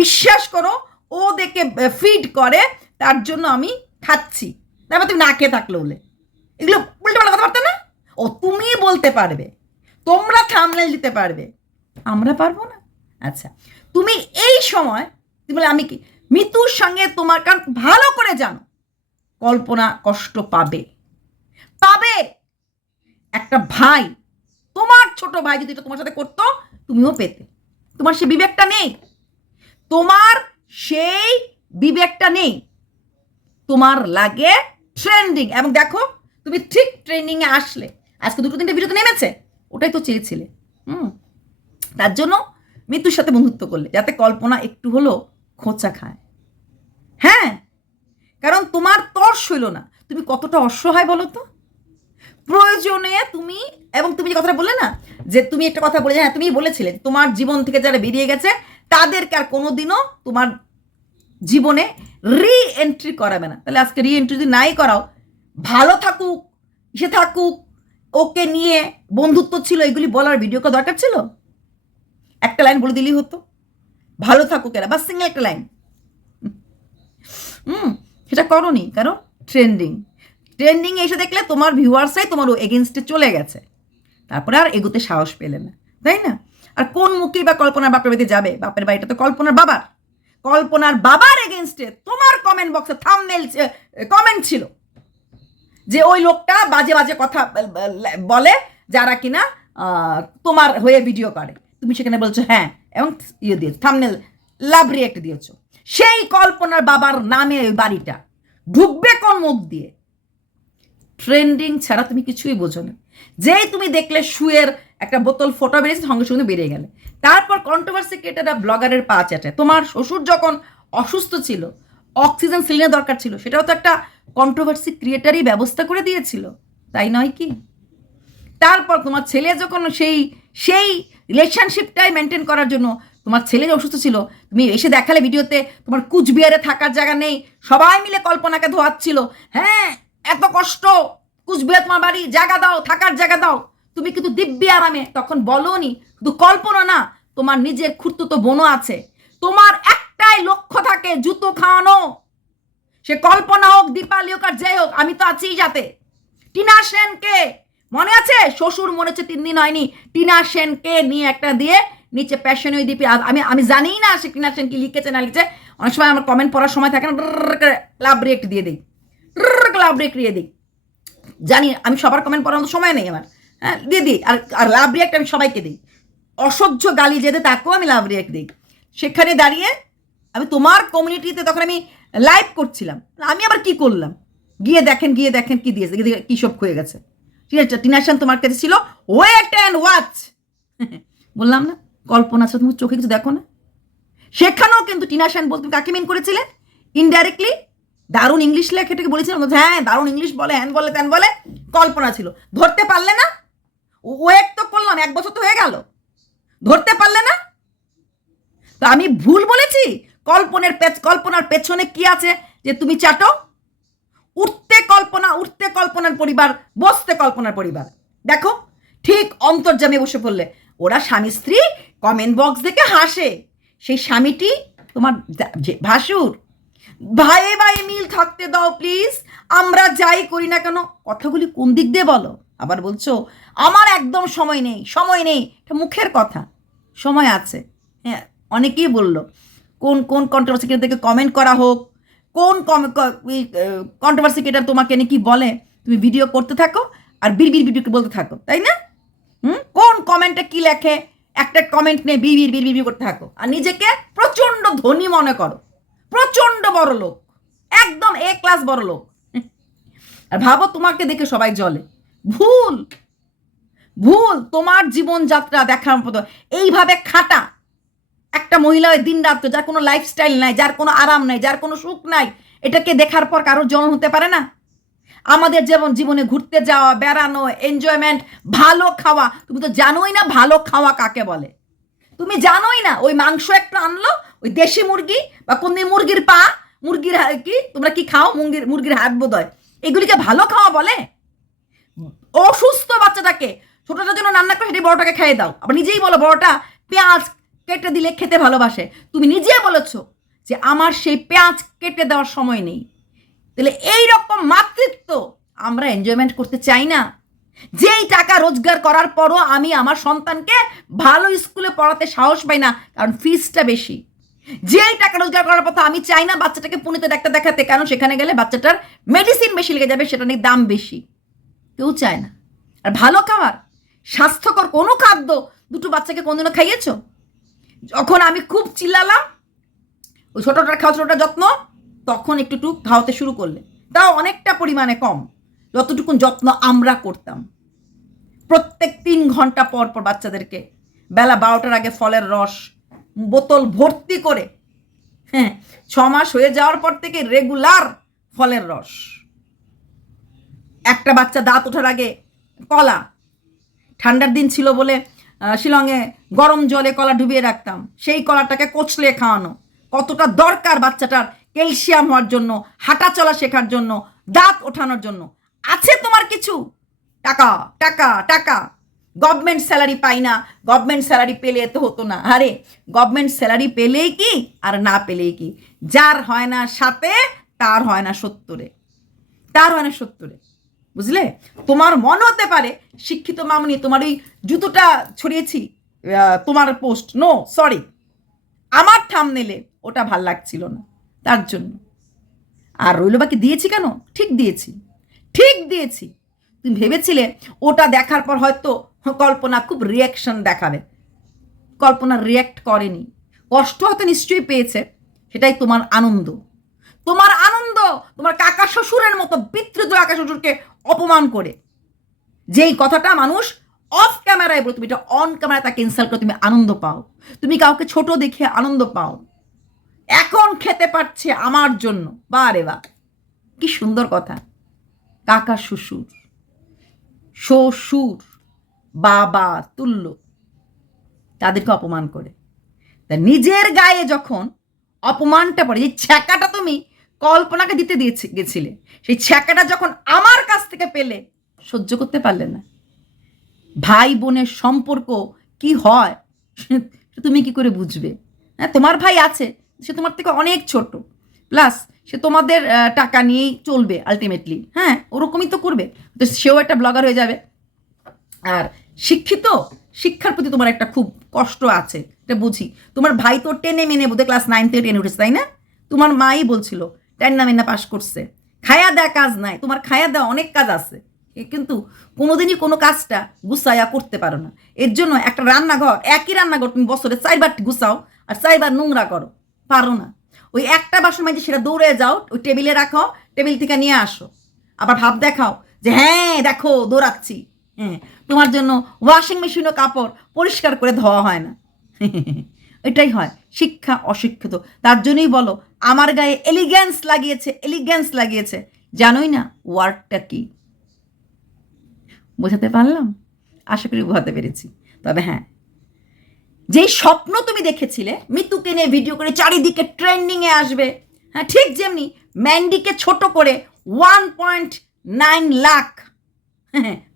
বিশ্বাস করো, ও দেখে ফিড করে, তার জন্য আমি খাচ্ছি। তারপর তুমি না খেয়ে থাকলে বলে এগুলো উল্টো পাল্টা কথা পারতে না। ও তুমি বলতে পারবে, তোমরা থাম্বনেল দিতে পারবে, আমরা পারবো না। আচ্ছা, তুমি এই সময় তুমি বলে আমি কি মিতুর সঙ্গে তোমার, কারণ ভালো করে জানো কল্পনা কষ্ট পাবে। একটা ভাই, তোমার ছোট ভাই যদি এটা তোমার সাথে করতো, তুমিও পেতে। তোমার সেই বিবেকটা নেই, তোমার লাগে ট্রেন্ডিং। এবং দেখো, তুমি ঠিক ট্রেন্ডিংয়ে আসলে, আজকে 2-3টে ভিডিওতে নেমেছে, ওটাই তো চেয়েছিলে। তার জন্য মৃত্যুর সাথে বন্ধুত্ব করলে, যাতে কল্পনা একটু হলো খোঁচা খায়। হ্যাঁ, কারণ তোমার তর্স হইল না। তুমি কতটা অসহায় বলো তো। প্রয়োজনে তুমি, এবং তুমি যে কথাটা বললে না, যে তুমি একটা কথা বলে, হ্যাঁ তুমি বলেছিলে তোমার জীবন থেকে যারা বেরিয়ে গেছে তাদেরকে আর কোনোদিনও তোমার জীবনে রি এন্ট্রি করাবে না। তাহলে আজকে রি এন্ট্রি যদি নাই করাও, ভালো থাকুক, সে থাকুক, ওকে নিয়ে বন্ধুত্ব ছিল, এগুলি বলার ভিডিও করা দরকার ছিল? একটা লাইন বলে দিলেই হতো, ভালো থাকুক এরা, বা সিঙ্গেল একটা লাইন। সেটা করোনি, কারণ ট্রেন্ডিং এসে দেখলে তোমার ভিউয়ার্সরাই তোমার এগেনস্টে চলে গেছে, তারপরে আর এগোতে সাহস পেলে না, তাই না? আর কোন মুখে বা কল্পনার বাপের বাড়িতে যাবে? বাপের বাড়িটা তো কল্পনার বাবার এগেনস্টে তোমার কমেন্ট বক্সে থাম্বনেল কমেন্ট ছিল যে ওই লোকটা বাজে বাজে কথা বলে, যারা কিনা তোমার হয়ে ভিডিও করে। তুমি সেখানে বলছো হ্যাঁ, এবং ইয়ে দিয়েছো, থাম্বনেল লাভ রিঅ্যাক্ট দিয়েছো। সেই কল্পনার বাবার নামে ওই বাড়িটা ঢুকবে কোন মুখ দিয়ে? ট্রেন্ডিং ছাড়া তুমি কিছুই বোঝো না। যেই তুমি দেখলে শুয়ের একটা বোতল ফটো বেরিয়েছে, সঙ্গে সঙ্গে বেরিয়ে গেলে। তারপর কন্ট্রোভার্সি ক্রিয়েটাররা ব্লগারের পা চাটায়। তোমার শ্বশুর যখন অসুস্থ ছিল, অক্সিজেন সিলিন্ডার দরকার ছিল, সেটাও তো একটা কন্ট্রোভার্সি ক্রিয়েটারই ব্যবস্থা করে দিয়েছিল, তাই নয় কি? তারপর তোমার ছেলে যখন সেই রিলেশনশিপটাই মেনটেন করার জন্য, তোমার ছেলে অসুস্থ ছিল, তুমি এসে দেখালে ভিডিওতে তোমার কুচবিহারে থাকার জায়গা নেই, সবাই মিলে কল্পনাকে ধোয়াচ্ছিল। হ্যাঁ, এত কষ্ট, কুচবিহার তোমার বাড়ি, জায়গা দাও, থাকার জায়গা দাও। তুমি কিন্তু দিব্যি আরামে তখন বলোনি। শুধু কল্পনা না, তোমার নিজের খুঁড়তুতো বোনও আছে। তোমার একটাই লক্ষ্য থাকে, জুতো খাওয়ানো। সে কল্পনা হোক, দীপালি হোক, আর যাই হোক, আমি তো আছি যাতে। টিনা সেনকে মনে আছে? শ্বশুর মনে হচ্ছে 3 দিন হয়নি, টিনা সেনকে নিয়ে একটা দিয়ে নিচে প্যাশনে দীপি। আমি জানি না সে টিনা সেন কি লিখেছে না লিখেছে। অনেক সময় আমার কমেন্ট পড়ার সময় থাকে না, লাভ রিঅ্যাক্ট দিয়ে দিই, জানি আমি সবার কমেন্ট পড়ানোর সময় নেই আমার। হ্যাঁ, দিয়ে দিই। আর লাভ রিঅ্যাক্ট আমি সবাইকে দিই। অসহ্য গালি যেতে তাকেও আমি লাভ রিঅ্যাক্ট দিই। সেখানে দাঁড়িয়ে আমি তোমার কমিউনিটিতে তখন আমি লাইভ করছিলাম, আমি আবার কি করলাম, গিয়ে দেখেন কি দিয়েছে, কি সব হয়ে গেছে। ঠিক আছে, টিনা সেন তোমার কাছে ছিল, ওয়েট অ্যান্ড ওয়াচ। বললাম না, কল্পনা আছে, তুমি চোখে কিছু দেখো না? সেখানেও কিন্তু টিনা সেন বলতে কাকে মিন করেছিলে ইনডাইরেক্টলি? দারুণ ইংলিশ লেখে এটাকে বলেছিলাম, হ্যাঁ দারুণ ইংলিশ বলে, হ্যান বলে ত্যান বলে। কল্পনা ছিল, ধরতে পারলে না? ওয়েট তো করলাম, 1 বছর তো হয়ে গেল, ধরতে পারলে না? তো আমি ভুল বলেছি? কল্পনার পেছনে কি আছে যে তুমি চাটো? উঠতে কল্পনার পরিবার, বসতে কল্পনার পরিবার। দেখো, ঠিক অন্তর্জামে বসে পড়লে ওরা স্বামী স্ত্রী কমেন্ট বক্স দেখে হাসে, সেই স্বামীটি তোমার যে ভাসুর, ভাইয়ে ভাই মিল থাকতে দাও প্লিজ, আমরা যাই করি না কেন। কথাগুলি কোন দিক দিয়ে বলো? আবার বলছো আমার একদম সময় নেই, সময় নেই। এটা মুখের কথা, সময় আছে। হ্যাঁ, অনেকেই বললো কোন কোন কন্ট্রোভার্সি ক্রিয়েটারকে কমেন্ট করা হোক, কোন কন্ট্রোভার্সি ক্রিয়েটার তোমাকে নিয়ে কি বলে, তুমি ভিডিও করতে থাকো আর বিড়বিড় ভিডিওকে বলতে থাকো, তাই না? কোন কমেন্টে কি লেখে, একটা কমেন্ট নিয়ে বিড়বিড় বিড়বিড় করতে থাকো আর নিজেকে প্রচণ্ড ধনী মনে করো, প্রচণ্ড বড় লোক, একদম এ ক্লাস বড় লোক। আর ভাবো তোমাকে দেখে সবাই জ্বলে। ভুল, ভুল। তোমার জীবনযাত্রা দেখার মতো এইভাবে খাটা একটা মহিলা দিন রাত, যার কোনো লাইফস্টাইল নাই, যার কোনো আরাম নাই, যার কোনো সুখ নাই, এটাকে দেখার পর কারোর জ্বলন হতে পারে না? আমাদের যেমন জীবনে ঘুরতে যাওয়া, বেড়ানো, এনজয়মেন্ট, ভালো খাওয়া, তুমি তো জানোই না ভালো খাওয়া কাকে বলে। তুমি জানোই না ওই মাংস একটা আনলো, ওই দেশি মুরগি বা কোন দিন মুরগির পা, মুরগির কি তোমরা কি খাও, মুরগির হাত বোধ হয়, এগুলিকে ভালো খাওয়া বলে? অসুস্থ বাচ্চাটাকে ছোটটার জন্য রান্না করে সেটি বড়টাকে খাইয়ে দাও। আবার নিজেই বলো বড়টা পেঁয়াজ কেটে দিলে খেতে ভালোবাসে। তুমি নিজে বলেছো যে আমার সেই পেঁয়াজ কেটে দেওয়ার সময় নেই। তাহলে এইরকম মাতৃত্ব আমরা এনজয়মেন্ট করতে চাই না? যেই টাকা রোজগার করার পরও আমি আমার সন্তানকে ভালো স্কুলে পড়াতে সাহস পাই না, কারণ ফিসটা বেশি। যেই টাকা রোজগার করার পর আমি চাই না বাচ্চাটাকে পুনেতে দেখাতে, কারণ সেখানে গেলে বাচ্চাটার মেডিসিন বেশি লেগে যাবে, সেটা নিয়ে দাম বেশি। কেউ চায় না। আর ভালো খাবার, স্বাস্থ্যকর কোনো খাদ্য দুটো বাচ্চাকে কোনদিনও খাইয়েছ? যখন আমি খুব চিল্লালাম ওই ছোটটার খাওয়া, ছোটটার যত্ন, তখন একটু খাওয়াতে শুরু করলে, তাও অনেকটা পরিমাণে কম, যতটুকুন যত্ন আমরা করতাম। প্রত্যেক 3 ঘন্টা পর পর বাচ্চাদেরকে বেলা 12টার আগে ফলের রস বোতল ভর্তি করে, হ্যাঁ, 6 মাস হয়ে যাওয়ার পর থেকে রেগুলার ফলের রস। একটা বাচ্চা দাঁত ওঠার আগে কলা, ঠান্ডার দিন ছিল বলে শিলংয়ে গরম জলে কলা ডুবিয়ে রাখতাম, সেই কলাটাকে কচলে খাওয়ানো। কতটা দরকার বাচ্চাটার ক্যালসিয়াম হওয়ার জন্য, হাঁটা চলা শেখার জন্য, দাঁত ওঠানোর জন্য। আছে তোমার কিছু? টাকা টাকা টাকা। গভর্নমেন্ট স্যালারি পাই না, গভর্নমেন্ট স্যালারি পেলে এত হতো না। আরে গভর্নমেন্ট স্যালারি পেলেই কি আর না পেলেই কি, যার হয় না 7-এ তার হয় না 70-এ, তার হয় না 70-এ। বুঝলে? তোমার মনে হতে পারে শিক্ষিত মামুনি তোমার ওই জুতোটা ছড়িয়েছি তোমার পোস্ট, নো সরি, আমার থাম্বনেলে ওটা ভাল লাগছিল না, তার জন্য। আর রইল বাকি দিয়েছি কেন? ঠিক দিয়েছি, ঠিক দিয়েছি। তুমি ভেবেছিলে ওটা দেখার পর হয়তো কল্পনা খুব রিয়াকশন দেখাবে, কল্পনা রিয়াক্ট করেনি। কষ্ট হয়তো নিশ্চয়ই পেয়েছে, সেটাই তোমার আনন্দ। তোমার আনন্দ তোমার কাকা শ্বশুরের মতো বিতৃত কাকা শ্বশুরকে অপমান করে, যেই কথাটা মানুষ অফ ক্যামেরায় বলে তুমি এটা অন ক্যামেরায় তাকে ইনসাল্ট করে তুমি আনন্দ পাও, তুমি কাউকে ছোট দেখে আনন্দ পাও। এখন খেতে পারছে আমার জন্য, বারে বা কি সুন্দর কথা। কাকা শ্বশুর, শ্বশুর বাবা তুল্য, তাদেরকে অপমান করে। তা নিজের গায়ে যখন অপমানটা পড়ে, যে ছ্যাঁকাটা তুমি কল্পনাকে দিতে গেছিলে, সেই ছ্যাঁকাটা যখন আমার কাছ থেকে পেলে সহ্য করতে পারলে না। ভাই বোনের সম্পর্ক কি হয় তুমি কি করে বুঝবে? হ্যাঁ, তোমার ভাই আছে, সে তোমার থেকে অনেক ছোট, প্লাস সে তোমাদের টাকা নিয়েই চলবে আলটিমেটলি। হ্যাঁ, ওরকমই তো করবে, তো সেও একটা ব্লগার হয়ে যাবে। আর শিক্ষিত, শিক্ষার প্রতি তোমার একটা খুব কষ্ট আছে, এটা বুঝি। তোমার ভাই তো টেনে মেনে বোধহয় ক্লাস 9 থেকে 10 উঠেছে, তাই না? তোমার মাই বলছিল 10 না মেনা পাস করছে, খায়া দেয়া কাজ নাই। তোমার খায়া দেওয়া অনেক কাজ আছে, কিন্তু কোনোদিনই কোনো কাজটা গুছাইয়া করতে পারো না। এর জন্য একটা রান্নাঘর, একই রান্নাঘর তুমি বছরে 4 বার গুছাও আর 4 বার নোংরা করো, পারো না। ওই একটা বাসন মাঝে সেটা দৌড়ে যাও, ওই টেবিলে রাখো, টেবিল থেকে নিয়ে আসো, আবার ভাব দেখাও যে হ্যাঁ দেখো দৌড়াচ্ছি। হ্যাঁ, তোমার জন্য ওয়াশিং মেশিনও কাপড় পরিষ্কার করে ধোয়া হয় না। এটাই হয় শিক্ষা অশিক্ষিত। তার জন্যই বলো আমার গায়ে এলিগেন্স লাগিয়েছে, এলিগেন্স লাগিয়েছে। জানোই না ওয়ার্ডটা কি? বোঝাতে পারলাম? আশা করি বোঝাতে পেরেছি। তবে হ্যাঁ, যেই স্বপ্ন তুমি দেখেছিলে মিতুকে নিয়ে ভিডিও করে চারিদিকে ট্রেন্ডিংয়ে আসবে, হ্যাঁ, ঠিক যেমনি ম্যান্ডিকে ছোট করে 1.9 লাখ,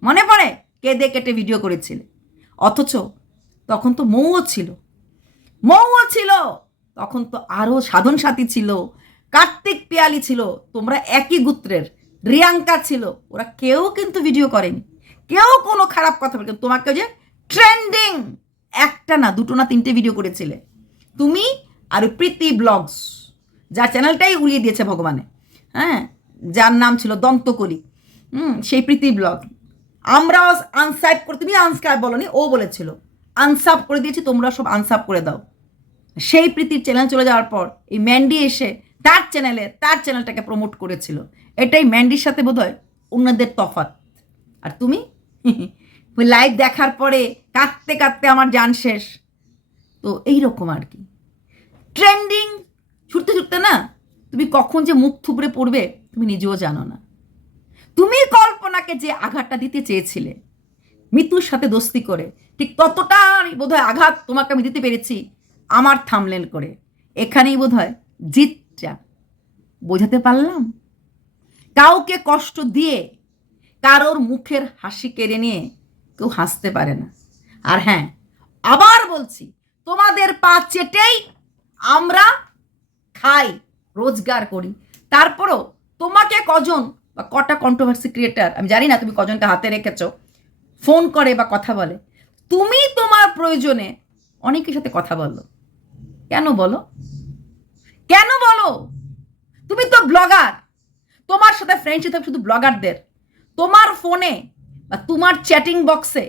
মনে পড়ে, কেঁদে কেটে ভিডিও করেছিলে। অথচ তখন তো মৌও ছিল, মৌও ছিল, তখন তো আরো সাধন সাথী ছিল, কার্তিক পিয়ালি ছিল, তোমরা একই গোত্রের, রিয়াঙ্কা ছিল, ওরা কেউ কিন্তু ভিডিও করেনি, কেউ কোনো খারাপ কথা বলে। তোমাকে যে ট্রেন্ডিং একটা না দুটো না তিনটে ভিডিও করেছিলে তুমি আর প্রীতি ব্লগস, যার চ্যানেলটাই উড়িয়ে দিয়েছে ভগবানে, হ্যাঁ, যার নাম ছিল দন্তকলি, সেই প্রীতি ব্লগ আমরাও আনসাইব করে, তুমি আনসাইব বলনি, ও বলেছিল আনসাব করে দিয়েছি, তোমরা সব আনসাব করে দাও। সেই প্রীতির চ্যানেল চলে যাওয়ার পর এই ম্যান্ডি এসে তার চ্যানেলটাকে প্রমোট করেছিল। এটাই ম্যান্ডির সাথে বোধহয় অন্যদের তফাৎ। আর তুমি লাইভ দেখার পরে কাঁদতে কাঁদতে আমার জান শেষ। তো এইরকম আর কি, ট্রেন্ডিং ছুটতে ছুটতে না তুমি কখন যে মুখ থুবড়ে পড়বে তুমি নিজেও জানো না। তুমি কল্পনাকে যে আঘাতটা দিতে চেয়েছিলে মিতুর সাথে দোস্তি করে, ঠিক ততটাই বোধহয় আঘাত তোমাকে আমি দিতে পেরেছি আমার থামলেন করে। এখানেই বোধহয় জিতটা বোঝাতে পারলাম। কাউকে কষ্ট দিয়ে কারোর মুখের হাসি কেড়ে নিয়ে কেউ হাসতে পারে না। আর হ্যাঁ, আবার বলছি, তোমাদের পা চেটেই আমরা খাই, রোজগার করি। তারপরও তোমাকে কজন বা কটা কন্ট্রোভার্সি ক্রিয়েটার, আমি জানি না তুমি কজনকে হাতে রেখেছ, ফোন করে বা কথা বলে। তুমি তোমার প্রয়োজনে অনেকের সাথে কথা বলো, কেন বলো? কেন বলো? তুমি তো ব্লগার, তোমার সাথে ফ্রেন্ডশিপ থাকে শুধু ব্লগারদের। তোমার ফোনে বা তোমার চ্যাটিং বক্সে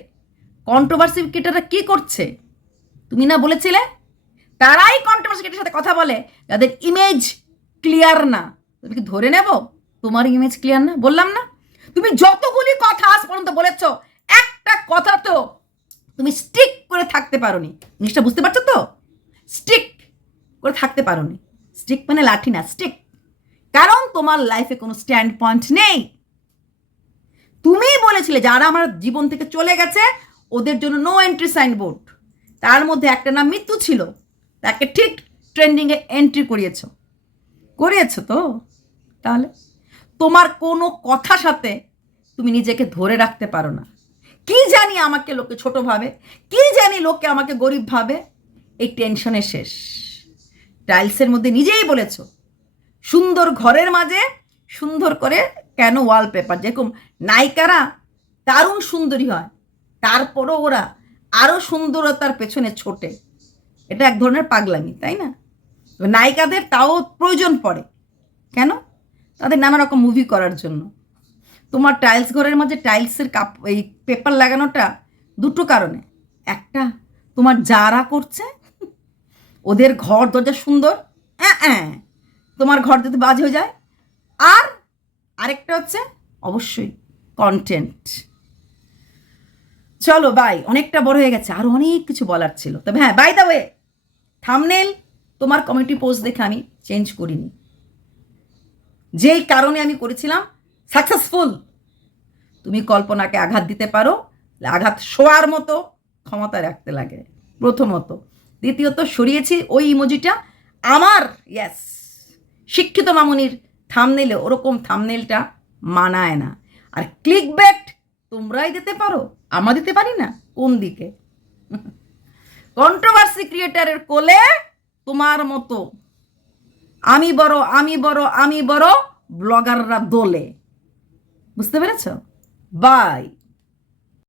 কন্ট্রোভার্সি ক্রিয়েটাররা কি করছে তুমি না বলেছিলে? তারাই কন্ট্রোভার্সি ক্রিয়েটারের সাথে কথা বলে যাদের ইমেজ ক্লিয়ার না। তুমি কি ধরে নেব তোমার ইমেজ ক্লিয়ার না? বললাম না, তুমি যতগুলি কথা আজ পর্যন্ত বলেছ একটা কথা তো তুমি স্টিক করে থাকতে পারোনি। জিনিসটা বুঝতে পারছো তো? স্টিক করে থাকতে পারোনি। স্টিক মানে লাঠি না, স্টিক। কারণ তোমার লাইফে কোনো স্ট্যান্ড পয়েন্ট নেই। তুমিই বলেছিলে যারা আমার জীবন থেকে চলে গেছে ওদের জন্য নো এন্ট্রি সাইনবোর্ড, তার মধ্যে একটা নাম মৃত্যু ছিল, তাকে ঠিক ট্রেন্ডিংয়ে এন্ট্রি করিয়েছো তো। তাহলে তোমার কোনো কথা সাথে তুমি নিজেকে ধরে রাখতে পারো না। কি জানি আমাকে লোকে ছোট ভাবে, কি জানি লোকে আমাকে গরিব ভাবে, এই টেনশনে শেষ। টাইলসের মধ্যে নিজেই বলেছো সুন্দর ঘরের মাঝে সুন্দর করে কেন ওয়ালপেপার, যেরকম নায়িকারা দারুণ সুন্দরী হয় তারপরও ওরা আরও সুন্দরতার পেছনে ছোটে, এটা এক ধরনের পাগলামি, তাই না? নায়িকাদের তাও প্রয়োজন পড়ে, কেন? তাদের নানা রকম মুভি করার জন্য। তোমার টাইলস ঘরের মাঝে টাইলসের এই পেপার লাগানোটা দুটো কারণে। একটা, তোমার যারা করছে ওদের ঘর দরজা সুন্দর, তোমার ঘর যাতে বাজ হয়ে যায়। আর আরেকটা হচ্ছে অবশ্যই কন্টেন্ট। চলো বাই, অনেকটা বড় হয়ে গেছে, আরও অনেক কিছু বলার ছিল। তবে হ্যাঁ, বাই দ্য ওয়ে, থাম্বনেল তোমার কমিউনিটি পোস্ট দেখে আমি চেঞ্জ করিনি। যেই কারণে আমি করেছিলাম সাকসেসফুল। তুমি কল্পনাকে আঘাত দিতে পারো, আঘাত শোয়ার মতো ক্ষমতা রাখতে লাগে প্রথমত। দ্বিতীয়ত সরিয়েছি ওই ইমোজিটা আমার, ইয়েস, শিক্ষিত মামুনির থাম্বনেলে ওরকম থাম্বনেলটা মানায় না। আর ক্লিকবেট তোমরাই দিতে পারো, আমরা দিতে পারি না। কোন দিকে? কন্ট্রোভার্সি ক্রিয়েটারের কোলে তোমার মতো আমি বড় ব্লগাররা দোলে। বুঝতে পেরেছ? বাই।